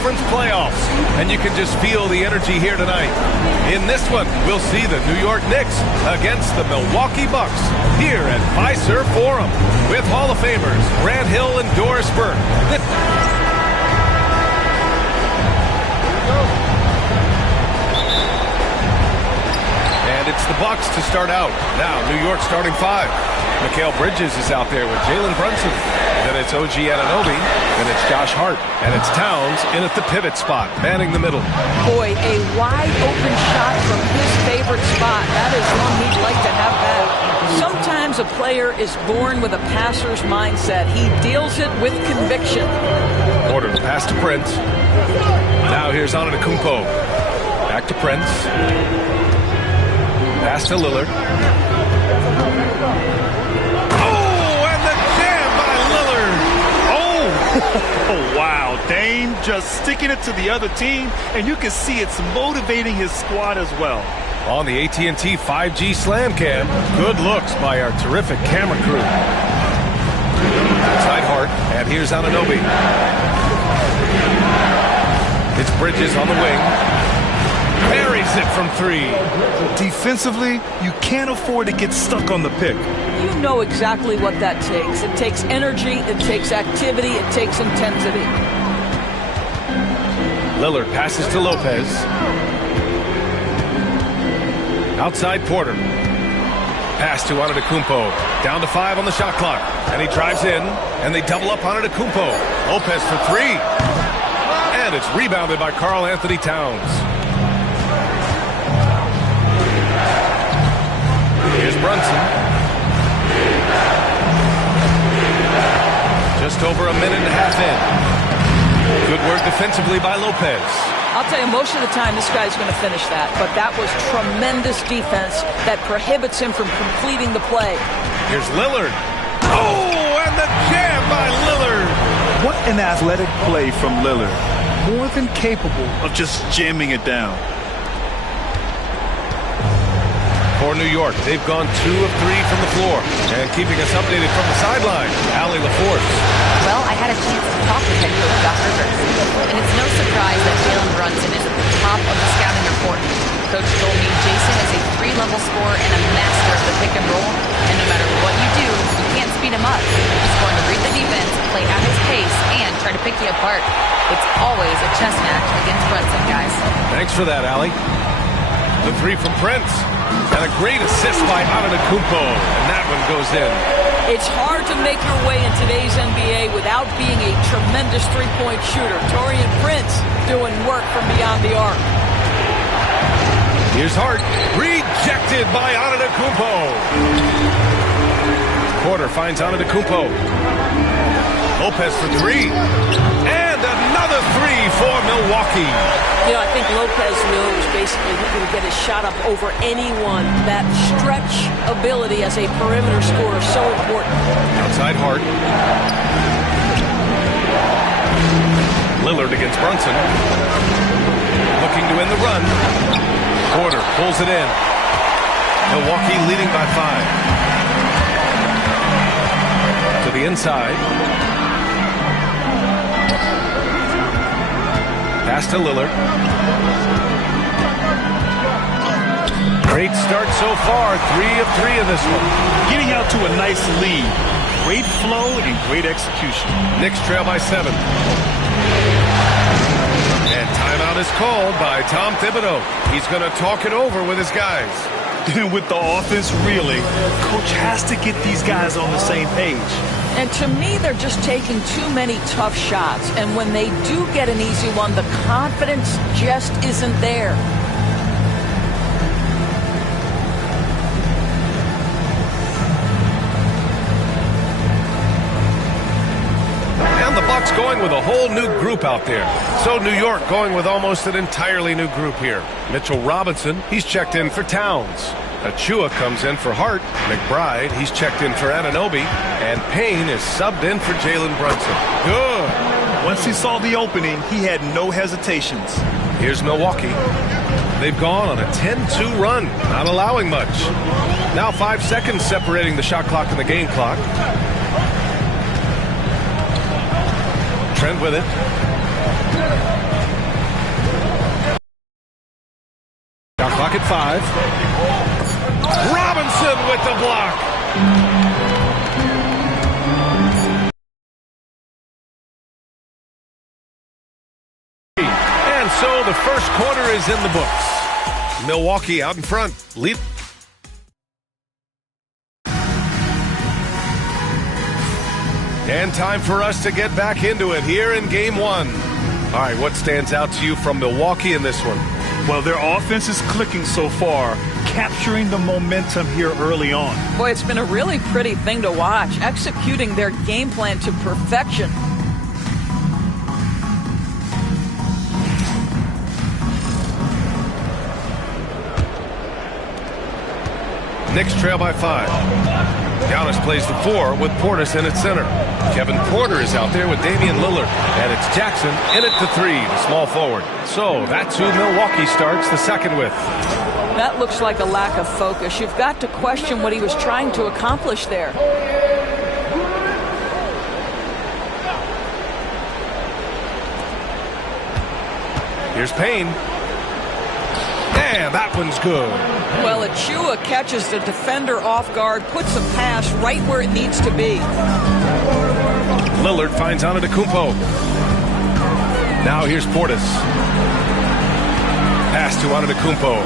Conference playoffs, and you can just feel the energy here tonight. In this one, we'll see the New York Knicks against the Milwaukee Bucks here at Fiserv Forum with Hall of Famers Grant Hill and Doris Burke. And it's the Bucks to start out. Now, New York starting five. Mikal Bridges is out there with Jalen Brunson. Then it's OG Anunoby. Then it's Josh Hart. And it's Towns in at the pivot spot, manning the middle. Boy, a wide open shot from his favorite spot. That is one he'd like to have back. Sometimes a player is born with a passer's mindset. He deals it with conviction. Porter, pass to Prince. Now here's Antetokounmpo. Back to Prince. Pass to Lillard. Oh, and the jam by Lillard. Oh, wow. Dame just sticking it to the other team, and you can see it's motivating his squad as well. On the AT&T 5G Slam Cam, good looks by our terrific camera crew. Outside Hart, and here's Anunoby. It's Bridges on the wing. Buries it from three. Defensively, you can't afford to get stuck on the pick. You know exactly what that takes. It takes energy, it takes activity, it takes intensity. Lillard passes to Lopez. Outside Porter. Pass to Antetokounmpo. Down to 5 on the shot clock. And he drives in, and they double up on Antetokounmpo. Lopez for three. And it's rebounded by Karl Anthony Towns. Here's Brunson. Just over a minute and a half in. Good work defensively by Lopez. I'll tell you, most of the time this guy's going to finish that, but that was tremendous defense that prohibits him from completing the play. Here's Lillard. Oh, and the jam by Lillard. What an athletic play from Lillard. More than capable of just jamming it down. For New York, they've gone 2 of 3 from the floor. And keeping us updated from the sideline, Allie LaForce. Well, I had a chance to talk with head coach Doc Rivers, and it's no surprise that Jalen Brunson is at the top of the scouting report. Coach told me Jason is a 3-level scorer and a master of the pick and roll, and no matter what you do, you can't speed him up. He's going to read the defense, play at his pace, and try to pick you apart. It's always a chess match against Brunson, guys. Thanks for that, Allie. The three from Prince. And a great assist by Antetokounmpo. And that one goes in. It's hard to make your way in today's NBA without being a tremendous three-point shooter. Taurean Prince doing work from beyond the arc. Here's Hart. Rejected by Antetokounmpo. Porter finds Antetokounmpo. Lopez for three. And another three for Milwaukee. You know, I think Lopez knows basically he can get his shot up over anyone. That stretch ability as a perimeter scorer is so important. Outside Hart. Lillard against Brunson. Looking to end the run. Porter pulls it in. Milwaukee leading by 5. To the inside. Pass to Lillard. Great start so far. 3 of 3 in this one. Getting out to a nice lead. Great flow and great execution. Knicks trail by 7. And timeout is called by Tom Thibodeau. He's going to talk it over with his guys. With the offense reeling, coach has to get these guys on the same page. And to me, they're just taking too many tough shots. And when they do get an easy one, the confidence just isn't there. And the Bucks going with a whole new group out there. So New York going with almost an entirely new group here. Mitchell Robinson, he's checked in for Towns. Achua comes in for Hart. McBride, he's checked in for Anunoby. And Payne is subbed in for Jalen Brunson. Good. Once he saw the opening, he had no hesitations. Here's Milwaukee. They've gone on a 10-2 run, not allowing much. Now 5 seconds separating the shot clock and the game clock. Trent with it. clock at 5. Robinson with the block. And so the first quarter is in the books. Milwaukee out in front. Lead. And time for us to get back into it here in game 1. All right, what stands out to you from Milwaukee in this one? Well, their offense is clicking so far, capturing the momentum here early on. Boy, it's been a really pretty thing to watch, executing their game plan to perfection. Knicks trail by 5. Giannis plays the 4 with Portis in at center. Kevin Porter is out there with Damian Lillard. And it's Jackson in at the 3, the small forward. So that's who Milwaukee starts the second with. That looks like a lack of focus. You've got to question what he was trying to accomplish there. Here's Payne. And that one's good. Well, Achua catches the defender off guard, puts a pass right where it needs to be. Lillard finds Antetokounmpo. Now here's Portis. Pass to Antetokounmpo.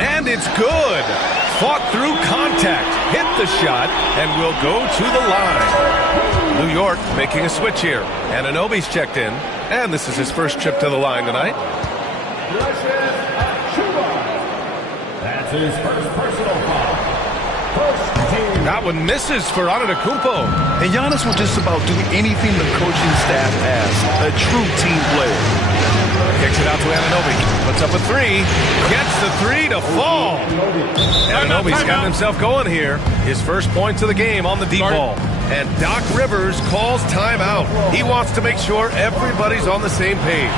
And it's good. Fought through contact, hit the shot, and will go to the line. New York making a switch here. Anunoby's checked in, and this is his first trip to the line tonight. That's his first personal foul. First team. That one misses for Antetokounmpo. And Giannis will just about do anything the coaching staff asks. A true team player. Kicks it out to Anunoby. Puts up a 3. Gets the 3 to fall. Anunoby's got himself going here. His first points of the game on the deep ball. And Doc Rivers calls timeout. He wants to make sure everybody's on the same page.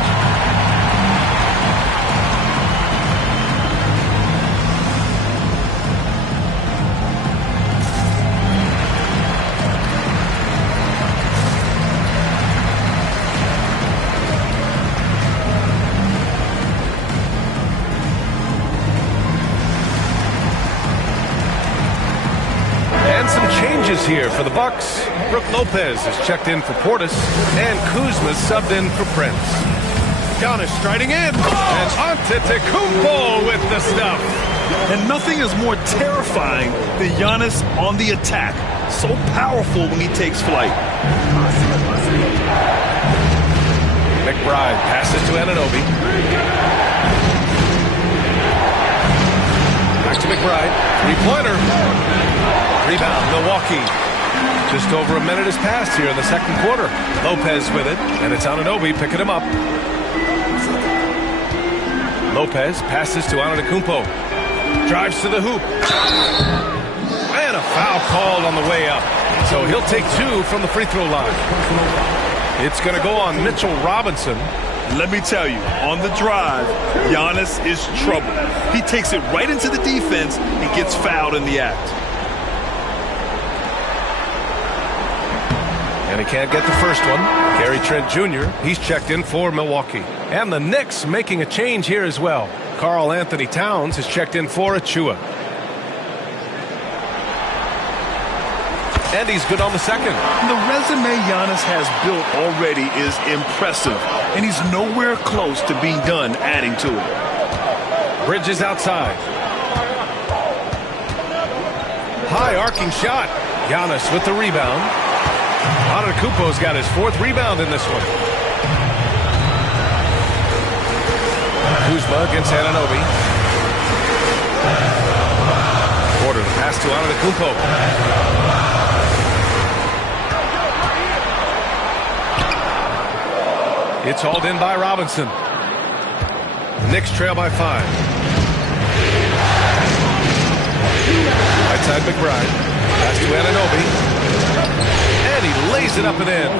Here for the Bucks. Brook Lopez is checked in for Portis, and Kuzma's subbed in for Prince. Giannis striding in, and Antetokounmpo with the stuff. And nothing is more terrifying than Giannis on the attack. So powerful when he takes flight. McBride passes to Anunoby. Back to McBride. Three-pointer. Rebound, Milwaukee. Just over a minute has passed here in the second quarter. Lopez with it, and it's Anunoby picking him up. Lopez passes to Antetokounmpo. Drives to the hoop. And a foul called on the way up. So he'll take 2 from the free throw line. It's going to go on Mitchell Robinson. Let me tell you, on the drive, Giannis is trouble. He takes it right into the defense and gets fouled in the act. And he can't get the first one. Gary Trent Jr., he's checked in for Milwaukee. And the Knicks making a change here as well. Karl Anthony Towns is checked in for Achua. And he's good on the second. The resume Giannis has built already is impressive, and he's nowhere close to being done adding to it. Bridges outside. High arcing shot. Giannis with the rebound. Antetokounmpo's got his 4th rebound in this one. Kuzma against Anunoby. Porter the pass to Antetokounmpo. It's hauled in by Robinson. The Knicks trail by 5. Right side McBride. Pass to Anunoby. And he lays it up and in.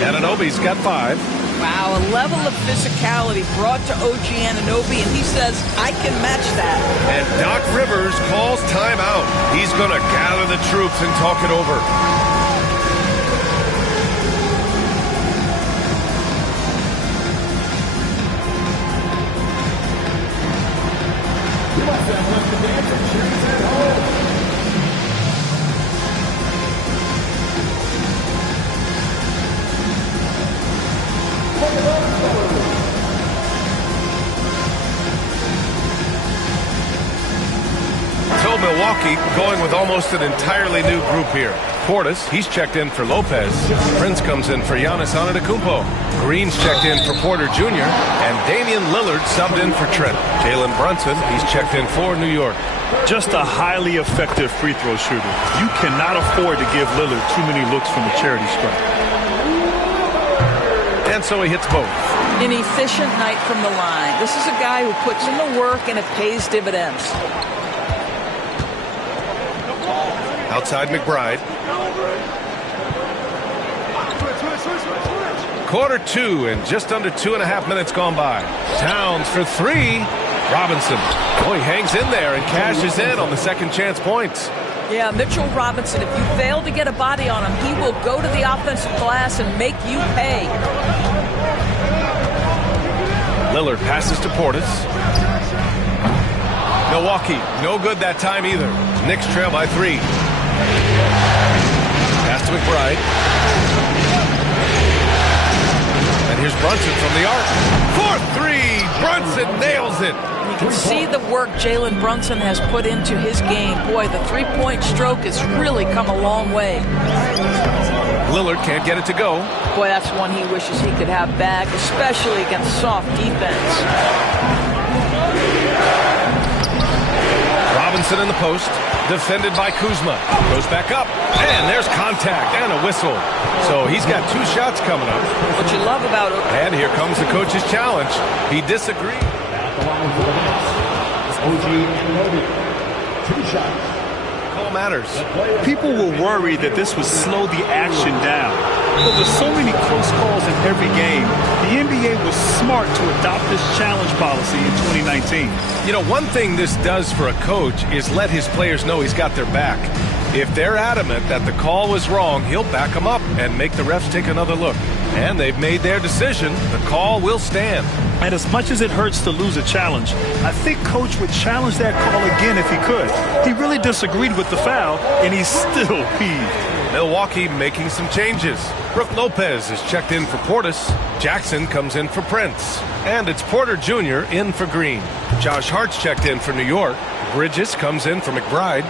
Anunoby's got 5. Wow, a level of physicality brought to OG Anunoby, and he says, I can match that. And Doc Rivers calls timeout. He's going to gather the troops and talk it over. with the dance and cheers at home. So Milwaukee going with almost an entirely new group here. Portis, he's checked in for Lopez. Prince comes in for Giannis Antetokounmpo. Green's checked in for Porter Jr. And Damian Lillard subbed in for Trent. Jalen Brunson, he's checked in for New York. Just a highly effective free throw shooter. You cannot afford to give Lillard too many looks from the charity stripe. And so he hits both. An efficient night from the line. This is a guy who puts in the work and it pays dividends. Outside McBride. Quarter two and just under 2.5 minutes gone by. Towns for three. Robinson. Oh, he hangs in there and cashes in on the second chance points. Yeah, Mitchell Robinson, if you fail to get a body on him, he will go to the offensive glass and make you pay. Lillard passes to Portis. Milwaukee, no good that time either. Knicks trail by 3. Pass to McBride. And here's Brunson from the arc. 4-3! Brunson nails it! You can see the work Jalen Brunson has put into his game. Boy, the three-point stroke has really come a long way. Lillard can't get it to go. Boy, that's one he wishes he could have back, especially against soft defense. Robinson in the post, defended by Kuzma. Goes back up, and there's contact and a whistle. So he's got 2 shots coming up. What you love about it. And here comes the coach's challenge. He disagreed. At the line for the Knicks, OG Anunoby. 2 shots. Call matters. People were worried that this would slow the action down. But with so many close calls in every game, the NBA was smart to adopt this challenge policy in 2019. You know, one thing this does for a coach is let his players know he's got their back. If they're adamant that the call was wrong, he'll back them up and make the refs take another look. And they've made their decision. The call will stand. And as much as it hurts to lose a challenge, I think Coach would challenge that call again if he could. He really disagreed with the foul, and he's still peeved. Milwaukee making some changes. Brook Lopez is checked in for Portis. Jackson comes in for Prince. And it's Porter Jr. in for Green. Josh Hart's checked in for New York. Bridges comes in for McBride.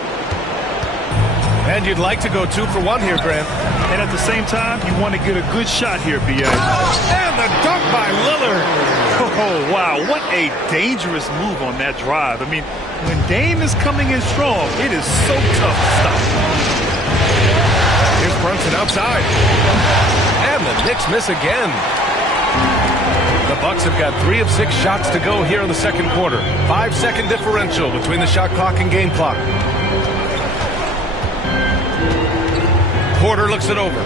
And you'd like to go 2 for 1 here, Grant. And at the same time, you want to get a good shot here, B.A. And the dunk by Lillard. Oh, wow. What a dangerous move on that drive. I mean, when Dame is coming in strong, it is so tough to stop. Here's Brunson outside. And the Knicks miss again. The Bucks have got 3 of 6 shots to go here in the second quarter. 5-second differential between the shot clock and game clock. Porter looks it over.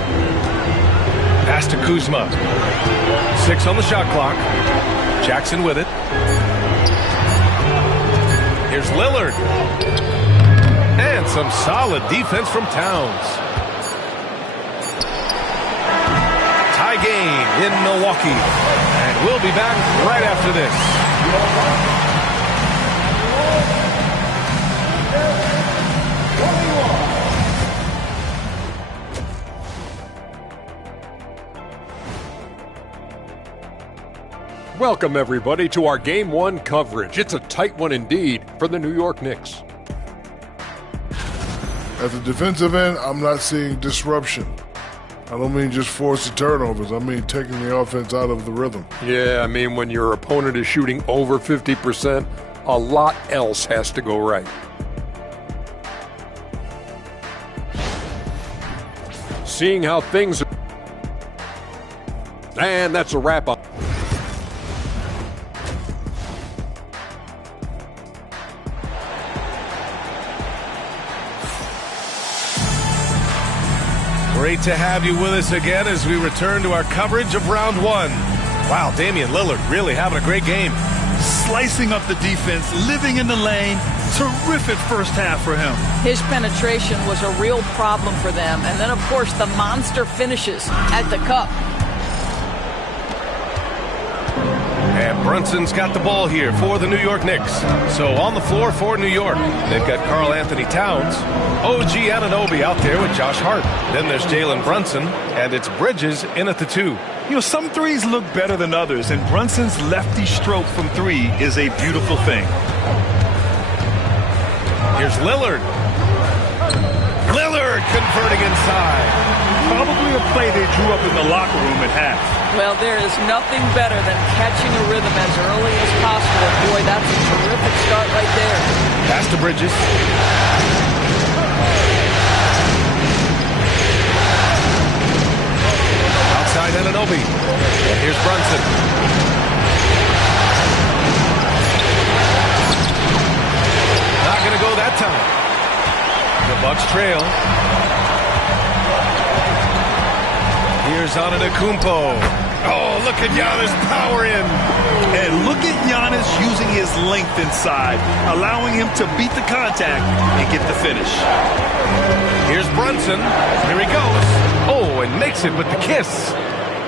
Pass to Kuzma. 6 on the shot clock. Jackson with it. Here's Lillard. And some solid defense from Towns. Tie game in Milwaukee. And we'll be back right after this. Welcome, everybody, to our Game 1 coverage. It's a tight one indeed for the New York Knicks. At the defensive end, I'm not seeing disruption. I don't mean just forced turnovers. I mean taking the offense out of the rhythm. Yeah, I mean when your opponent is shooting over 50%, a lot else has to go right. Seeing how things are... And that's a wrap-up. Great to have you with us again as we return to our coverage of round 1. Wow, Damian Lillard really having a great game. Slicing up the defense, living in the lane. Terrific first half for him. His penetration was a real problem for them. And then, of course, the monster finishes at the cup. And Brunson's got the ball here for the New York Knicks. So on the floor for New York, they've got Karl Anthony Towns, OG Anunoby out there with Josh Hart. Then there's Jalen Brunson, and it's Bridges in at the 2. You know, some threes look better than others, and Brunson's lefty stroke from 3 is a beautiful thing. Here's Lillard. Lillard converting inside. Probably a play they drew up in the locker room at half. Well, there is nothing better than catching a rhythm as early as possible. Boy, that's a terrific start right there. Pass to Bridges. Outside Anunoby. And here's Brunson. Not going to go that time. The Bucks trail. Here's Antetokounmpo. Oh, look at Giannis power in. And look at Giannis using his length inside, allowing him to beat the contact and get the finish. Here's Brunson. Here he goes. Oh, and makes it with the kiss.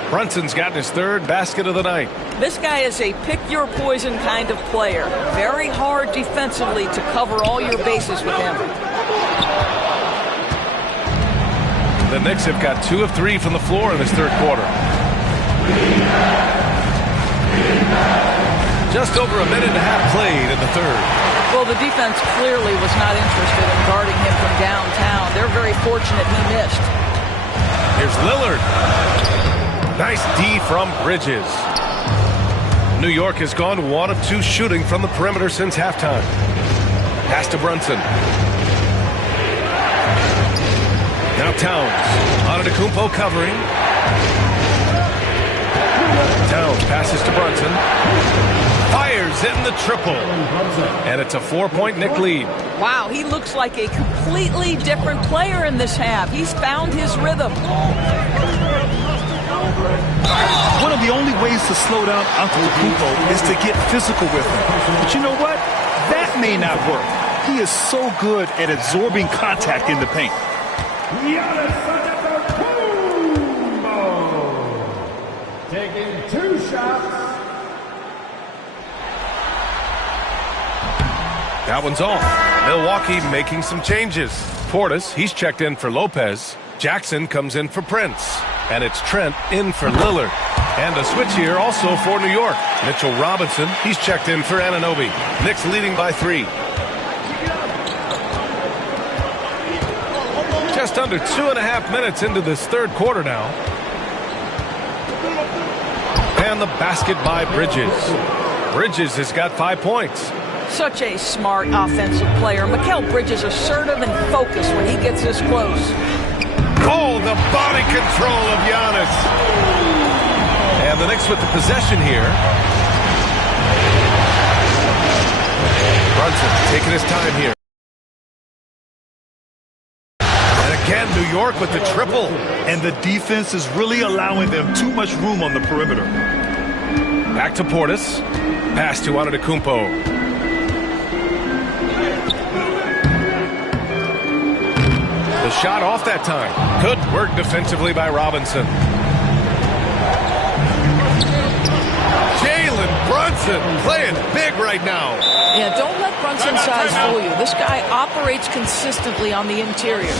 Brunson's gotten his 3rd basket of the night. This guy is a pick-your-poison kind of player. Very hard defensively to cover all your bases with him. The Knicks have got 2 of 3 from the floor in this 3rd quarter. Just over a minute and a half played in the 3rd. Well, the defense clearly was not interested in guarding him from downtown. They're very fortunate he missed. Here's Lillard. Nice D from Bridges. New York has gone 1 of 2 shooting from the perimeter since halftime. Pass to Brunson. Now Towns. Antetokounmpo covering. Towns passes to Brunson. Fires in the triple. And it's a 4-point Knick lead. Wow, he looks like a completely different player in this half. He's found his rhythm. One of the only ways to slow down Antetokounmpo is to get physical with him. But you know what? That may not work. He is so good at absorbing contact in the paint. Taking 2 shots. That one's off. Milwaukee making some changes. Portis, he's checked in for Lopez. Jackson comes in for Prince. And it's Trent in for Lillard. And a switch here also for New York. Mitchell Robinson, he's checked in for Anunoby. Knicks leading by 3. Just under 2.5 minutes into this 3rd quarter now. And the basket by Bridges. Bridges has got 5 points. Such a smart offensive player. Mikal Bridges assertive and focused when he gets this close. Oh, the body control of Giannis. And the Knicks with the possession here. Brunson taking his time here. And again, New York with the triple. And the defense is really allowing them too much room on the perimeter. Back to Portis. Pass to Antetokounmpo. The shot off that time. Good work defensively by Robinson. Jalen Brunson playing big right now. Yeah, don't let Brunson's size fool you. This guy operates consistently on the interior.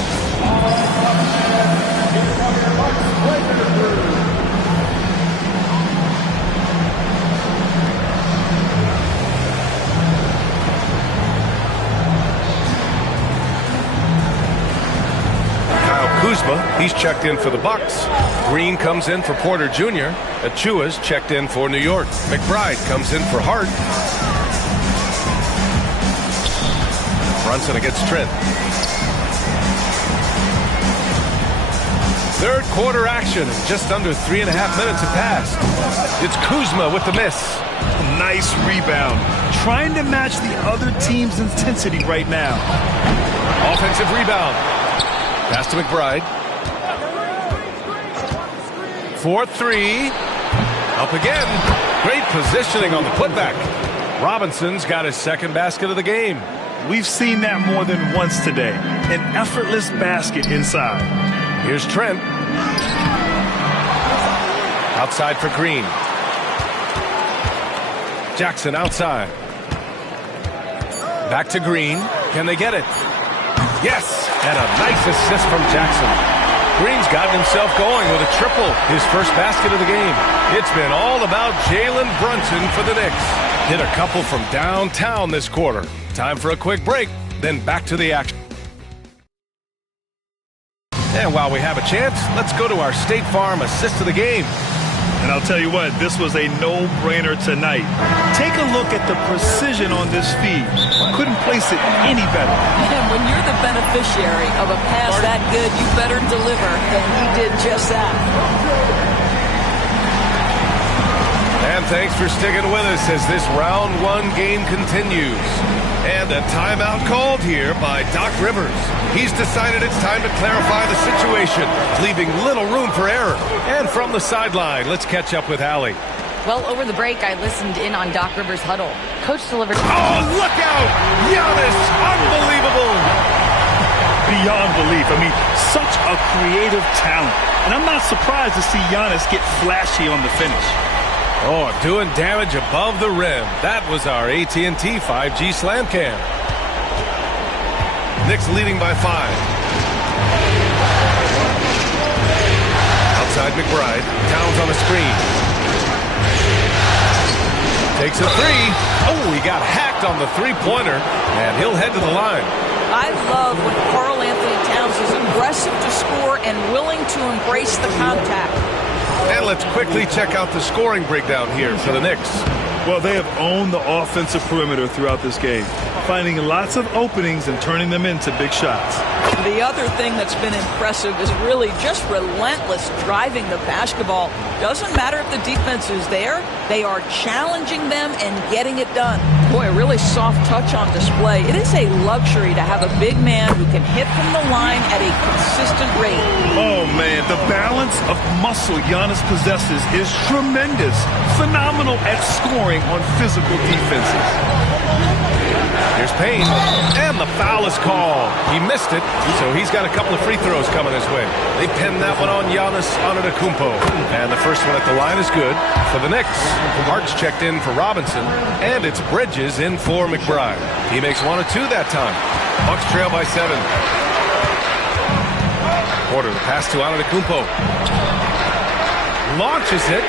Kuzma, he's checked in for the Bucks. Green comes in for Porter Jr. Achua's checked in for New York. McBride comes in for Hart. Brunson against Trent. 3rd quarter action. Just under 3.5 minutes have passed. It's Kuzma with the miss. Nice rebound. Trying to match the other team's intensity right now. Offensive rebound. Pass to McBride. 4-3. Up again. Great positioning on the putback. Robinson's got his 2nd basket of the game. We've seen that more than once today. An effortless basket inside. Here's Trent. Outside for Green. Jackson outside. Back to Green. Can they get it? Yes, and a nice assist from Jackson. Green's gotten himself going with a triple, his first basket of the game. It's been all about Jalen Brunson for the Knicks. Hit a couple from downtown this quarter. Time for a quick break, then back to the action. And while we have a chance, let's go to our State Farm assist of the game. And I'll tell you what, this was a no-brainer tonight. Take a look at the precision on this feed. Couldn't place it any better. And when you're the beneficiary of a pass that good, you better deliver, and he did just that. And thanks for sticking with us as this round one game continues. And a timeout called here by Doc Rivers. He's decided it's time to clarify the situation, leaving little room for error. And from the sideline, let's catch up with Allie. Well, over the break, I listened in on Doc Rivers' huddle. Coach delivered... Oh, look out! Giannis, unbelievable! Beyond belief. I mean, such a creative talent. And I'm not surprised to see Giannis get flashy on the finish. Oh, doing damage above the rim. That was our AT&T 5G slam cam. Knicks leading by 5. Outside McBride. Towns on the screen. Takes a three. Oh, he got hacked on the three-pointer, and he'll head to the line. I love when Karl Anthony Towns is aggressive to score and willing to embrace the contact. And let's quickly check out the scoring breakdown here for the Knicks. Well, they have owned the offensive perimeter throughout this game, finding lots of openings and turning them into big shots. The other thing that's been impressive is really just relentless driving the basketball. Doesn't matter if the defense is there, they are challenging them and getting it done. Boy, a really soft touch on display. It is a luxury to have a big man who can hit from the line at a consistent rate. Oh, man, the balance of muscle Giannis possesses is tremendous. Phenomenal at scoring on physical defenses. Here's Payne, and the foul is called. He missed it, so he's got a couple of free throws coming his way. They pinned that one on Giannis Antetokounmpo, and the first one at the line is good for the Knicks. Hart's checked in for Robinson, and it's Bridges in for McBride. He makes 1 of 2 that time. Bucks trail by 7. Porter, the pass to Antetokounmpo. Launches it.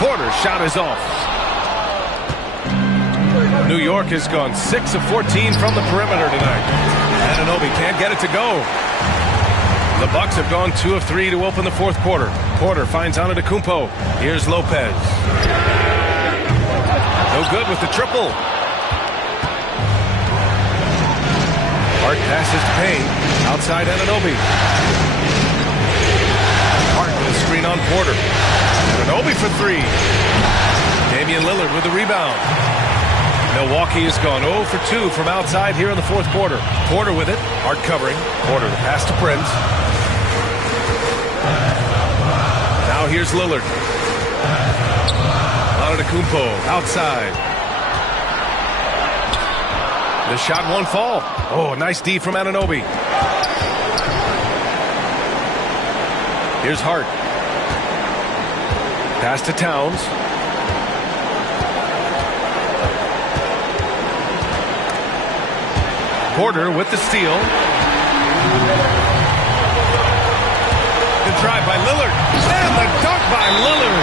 Porter's shot is off. New York has gone 6 of 14 from the perimeter tonight. Anunoby can't get it to go. The Bucks have gone 2 of 3 to open the fourth quarter. Porter finds Antetokounmpo. Here's Lopez. No good with the triple. Hart passes to Payne. Outside Anunoby. Hart with a screen on Porter. Anunoby for 3. Damian Lillard with the rebound. Milwaukee has gone 0 for 2 from outside here in the fourth quarter. Porter with it. Hart covering. Porter the pass to Prince. Now here's Lillard. Antetokounmpo outside. The shot won't fall. Oh, nice D from Anunoby. Here's Hart. Pass to Towns. Porter with the steal. Good drive by Lillard. And the dunk by Lillard.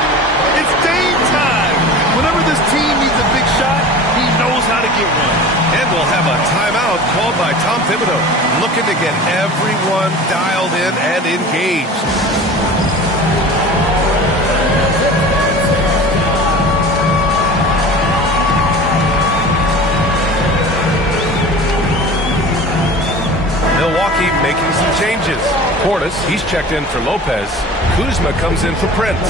It's Dame time. Whenever this team needs a big shot, he knows how to get one. And we'll have a timeout called by Tom Thibodeau, looking to get everyone dialed in and engaged. Milwaukee making some changes. Portis, he's checked in for Lopez. Kuzma comes in for Prince.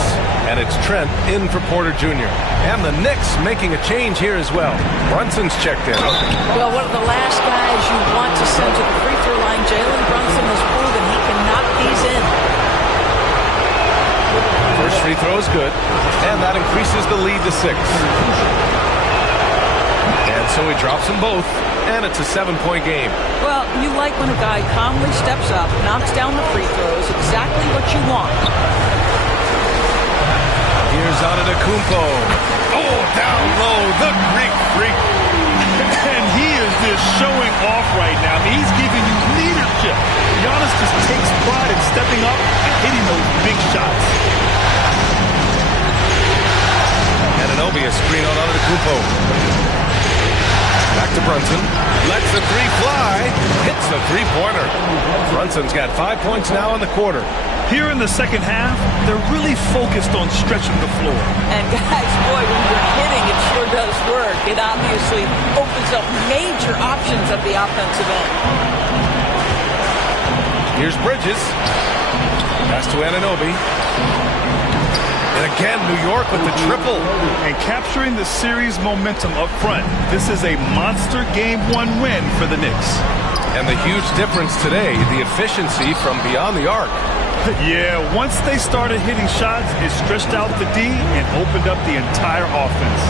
And it's Trent in for Porter Jr. And the Knicks making a change here as well. Brunson's checked in. Well, one of the last guys you want to send to the free throw line, Jalen Brunson has proven he can knock these in. First free throw is good. And that increases the lead to 6. And so he drops them both. And it's a 7-point game. Well, you like when a guy calmly steps up, knocks down the free throws, exactly what you want. Here's Antetokounmpo. Oh, down low, the Greek freak. And he is just showing off right now. I mean, he's giving you leadership. Giannis just takes pride in stepping up and hitting those big shots. Anunoby, a screen on Antetokounmpo. Back to Brunson. Lets the three fly. Hits the three-pointer. Brunson's got 5 points now in the quarter. Here in the second half, they're really focused on stretching the floor. And guys, boy, when you're hitting, it sure does work. It obviously opens up major options at the offensive end. Here's Bridges. Pass to Anunoby. And again, New York with the triple. And capturing the series momentum up front. This is a monster Game 1 win for the Knicks. And the huge difference today, the efficiency from beyond the arc. Yeah, once they started hitting shots, it stretched out the D and opened up the entire offense.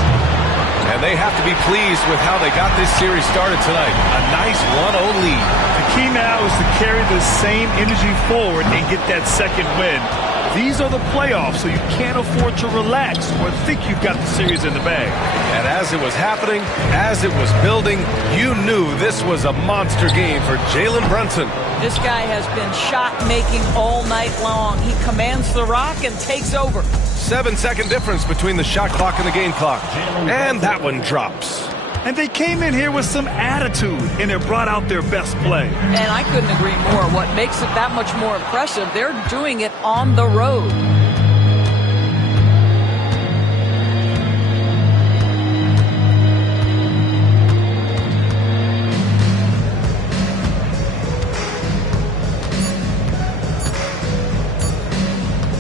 And they have to be pleased with how they got this series started tonight. A nice 1-0 lead. The key now is to carry the same energy forward and get that second win. These are the playoffs, so you can't afford to relax or think you've got the series in the bag. And as it was happening, as it was building, you knew this was a monster game for Jalen Brunson. This guy has been shot-making all night long. He commands the rock and takes over. 7-second difference between the shot clock and the game clock. And that one drops. And they came in here with some attitude, and it brought out their best play. And I couldn't agree more. What makes it that much more impressive, they're doing it on the road.